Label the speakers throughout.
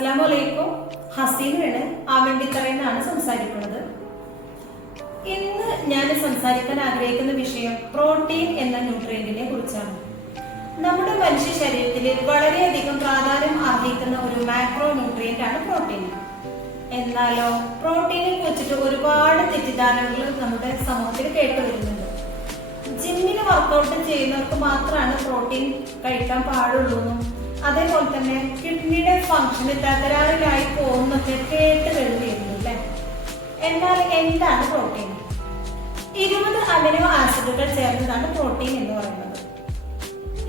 Speaker 1: അസ്സലാമു അലൈക്കും. ഹസീനയാണ് ആവണ്ടിത്തറയിൽ നിന്നാണ് സംസാരിക്കുന്നത്. ഇന്ന് ഞാൻ സംസാരിക്കാൻ ആഗ്രഹിക്കുന്ന വിഷയം പ്രോട്ടീൻ എന്ന ന്യൂട്രിയന്റിനെ കുറിച്ചാണ്. നമ്മുടെ മനുഷ്യ ശരീരത്തിൽ വളരെയധികം പ്രാധാന്യം അർഹിക്കുന്ന ഒരു മാക്രോ ന്യൂട്രിയന്റ് ആണ് പ്രോട്ടീൻ. എന്നാലോ പ്രോട്ടീനെ കുറിച്ചിട്ട് ഒരുപാട് തെറ്റിദ്ധാരണകൾ നമ്മുടെ സമൂഹത്തിൽ കേട്ടുവരുന്നുണ്ട് ജിമ്മിന് വർക്കൗട്ട് ചെയ്യുന്നവർക്ക് മാത്രമാണ് പ്രോട്ടീൻ കഴിക്കാൻ പാടുള്ളൂ എന്നും അതേപോലെ തന്നെ കിഡ്നിയുടെ ഫംഗ്ഷന് തകരാറിലായി പോകുന്നൊക്കെ കേട്ട് വരുന്നു അല്ലേ? എന്നാൽ എന്താണ് പ്രോട്ടീൻ ഇരുപത് അമിനോ ആസിഡുകൾ ചേർന്നതാണ് പ്രോട്ടീൻ എന്ന് പറയുന്നത്.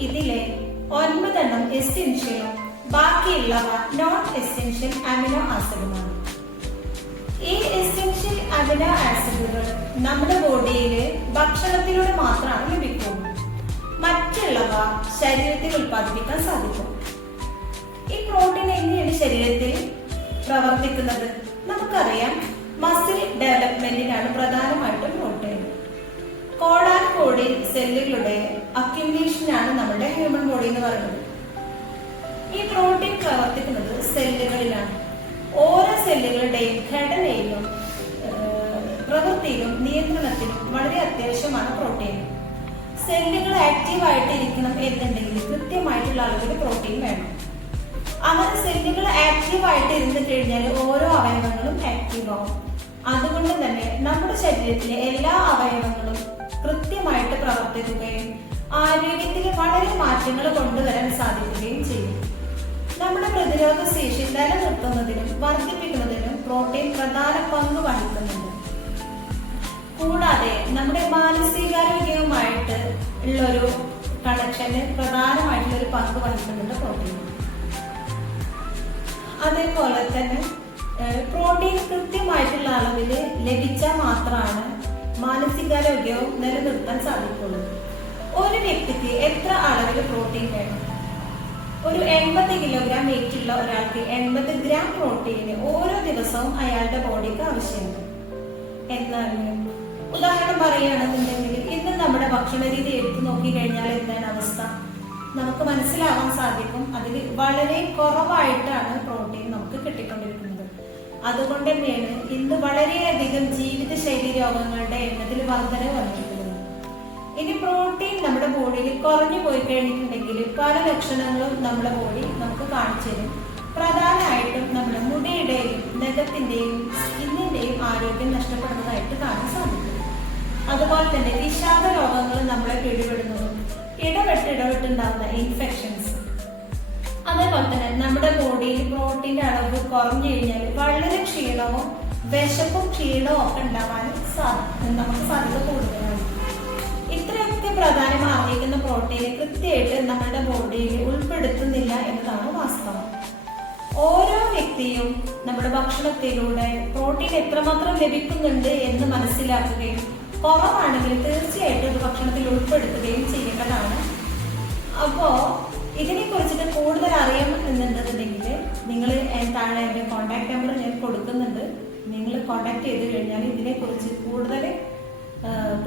Speaker 1: ഇതിലെ ഒൻപതെണ്ണം എസെൻഷ്യലും ബാക്കിയുള്ളവ നോൺ എസെൻഷ്യൽ അമിനോ ആസിഡുമാണ് ഈ എസെൻഷ്യൽ അമിനോ ആസിഡുകൾ നമ്മുടെ ബോഡിയിൽ ഭക്ഷണത്തിലൂടെ മാത്രമാണ് ലഭിക്കുന്നത് മറ്റുള്ളവ ശരീരത്തിൽ ഉൽപ്പാദിപ്പിക്കാൻ സാധിക്കും. പ്രവർത്തിക്കുന്നത്? നമുക്കറിയാം. മസിൽ ഡെവലപ്മെന്റിനാണ് പ്രധാനമായിട്ടും പ്രോട്ടീൻ കോടാൻ കോടി സെല്ലുകളുടെ അക്യുമുലേഷനാണ് നമ്മുടെ ഹ്യൂമൻ ബോഡി എന്ന് പറയുന്നത്. ഈ പ്രോട്ടീൻ പ്രവർത്തിക്കുന്നത് സെല്ലുകളിലാണ് ഓരോ സെല്ലുകളുടെയും ഘടനയിലും പ്രവൃത്തിയിലും നിയന്ത്രണത്തിലും വളരെ അത്യാവശ്യമാണ് പ്രോട്ടീൻ സെല്ലുകൾ ആക്റ്റീവ് ആയിട്ട് ഇരിക്കണം എന്നുണ്ടെങ്കിൽ കൃത്യമായിട്ടുള്ള അളവിൽ പ്രോട്ടീൻ വേണം. അങ്ങനെ സെല്ലുകൾ ആക്റ്റീവ് ആയിട്ട് ഇരുന്ന് കഴിഞ്ഞാൽ ഓരോ അവയവങ്ങളും ആക്റ്റീവ് ആവും. അതുകൊണ്ട് തന്നെ നമ്മുടെ ശരീരത്തിലെ എല്ലാ അവയവങ്ങളും കൃത്യമായിട്ട് പ്രവർത്തിക്കുകയും ആരോഗ്യത്തിൽ വളരെ മാറ്റങ്ങൾ കൊണ്ടുവരാൻ സാധിക്കുകയും ചെയ്യും. നമ്മുടെ പ്രതിരോധ ശേഷി നിലനിർത്തുന്നതിനും വർദ്ധിപ്പിക്കുന്നതിനും പ്രോട്ടീൻ പ്രധാന പങ്ക് വഹിക്കുന്നുണ്ട്. കൂടാതെ നമ്മുടെ മാനസികാരോഗ്യവുമായിട്ട് ഉള്ളൊരു കണക്ഷന് പ്രധാനമായിട്ടുള്ള ഒരു പങ്ക് വഹിക്കുന്നുണ്ട് പ്രോട്ടീൻ അതേപോലെ തന്നെ പ്രോട്ടീൻ കൃത്യമായിട്ടുള്ള അളവിൽ ലഭിച്ചാൽ മാത്രമാണ് മാനസികാരോഗ്യവും നിലനിർത്താൻ സാധിക്കുള്ളൂ. ഒരു വ്യക്തിക്ക് എത്ര അളവിൽ പ്രോട്ടീൻ വേണം? ഒരു എൺപത് കിലോഗ്രാം വെയിറ്റ് ഉള്ള ഒരാൾക്ക് എൺപത് ഗ്രാം പ്രോട്ടീന് ഓരോ ദിവസവും അയാളുടെ ബോഡിക്ക് ആവശ്യമുണ്ട് എന്നാൽ ഉദാഹരണം പറയുകയാണെന്നുണ്ടെങ്കിൽ ഇന്ന് നമ്മുടെ ഭക്ഷണ രീതി എടുത്തു നോക്കി. കഴിഞ്ഞാൽ എന്താണ് അവസ്ഥ നമുക്ക് മനസ്സിലാവാൻ സാധിക്കും. അതിൽ വളരെ കുറവായിട്ടാണ് പ്രോട്ടീൻ നമുക്ക് കിട്ടിക്കൊണ്ടിരിക്കുന്നത്. അതുകൊണ്ട് തന്നെയാണ് ഇന്ന് വളരെയധികം ജീവിതശൈലി രോഗങ്ങളുടെ എണ്ണത്തിൽ വർധന വന്നിട്ടുള്ളത് ഇനി പ്രോട്ടീൻ നമ്മുടെ ബോഡിയിൽ കുറഞ്ഞു പോയി കഴിഞ്ഞിട്ടുണ്ടെങ്കിൽ പല ലക്ഷണങ്ങളും നമ്മുടെ ബോഡി നമുക്ക് കാണിച്ചു തരും. പ്രധാനമായിട്ടും നമ്മുടെ മുടിയുടെയും നഖത്തിന്റെയും സ്കിന്നിന്റെയും ആരോഗ്യം നഷ്ടപ്പെടുന്നതായിട്ട് കാണാൻ സാധിക്കും. അതുപോലെ തന്നെ വിഷാദ പിടിപെടുന്നതും ഇടപെട്ടുണ്ടാകുന്ന ഇൻഫെക്ഷൻസ് അതേപോലെ തന്നെ നമ്മുടെ ബോഡിയിൽ പ്രോട്ടീന്റെ അളവ് കുറഞ്ഞു കഴിഞ്ഞാൽ വളരെ ക്ഷീണവും വിശപ്പും ക്ഷീണവും ഒക്കെ ഉണ്ടാവാൻ നമുക്ക് സാധ്യത കൂടുതലാണ്. ഇത്രയൊക്കെ പ്രാധാന്യം ആഗ്രഹിക്കുന്ന പ്രോട്ടീനെ കൃത്യമായിട്ട് നമ്മുടെ ബോഡിയിൽ ഉൾപ്പെടുത്തുന്നില്ല എന്നതാണ് വാസ്തവം. ഓരോ വ്യക്തിയും നമ്മുടെ ഭക്ഷണത്തിലൂടെ പ്രോട്ടീൻ എത്രമാത്രം ലഭിക്കുന്നുണ്ട് എന്ന് മനസ്സിലാക്കുകയും കുറവാണെങ്കിൽ തീർച്ചയായിട്ടും ഭക്ഷണത്തിൽ ഉൾപ്പെടുത്തുകയും ചെയ്യേണ്ടതാണ്. അപ്പോ ഇതിനെ കുറിച്ചിട്ട് കൂടുതൽ അറിയണമെന്നുണ്ടെന്നുണ്ടെങ്കിൽ നിങ്ങൾ താഴെ എന്റെ കോൺടാക്ട് നമ്പർ ഞാൻ കൊടുക്കുന്നുണ്ട്. നിങ്ങൾ കോൺടാക്ട് ചെയ്ത് കഴിഞ്ഞാൽ ഇതിനെക്കുറിച്ച് കൂടുതൽ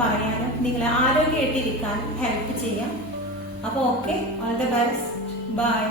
Speaker 1: പറയാനും നിങ്ങളെ ആരോഗ്യമായിട്ടിരിക്കാനും ഹെൽപ്പ് ചെയ്യാം. അപ്പോൾ okay all the best bye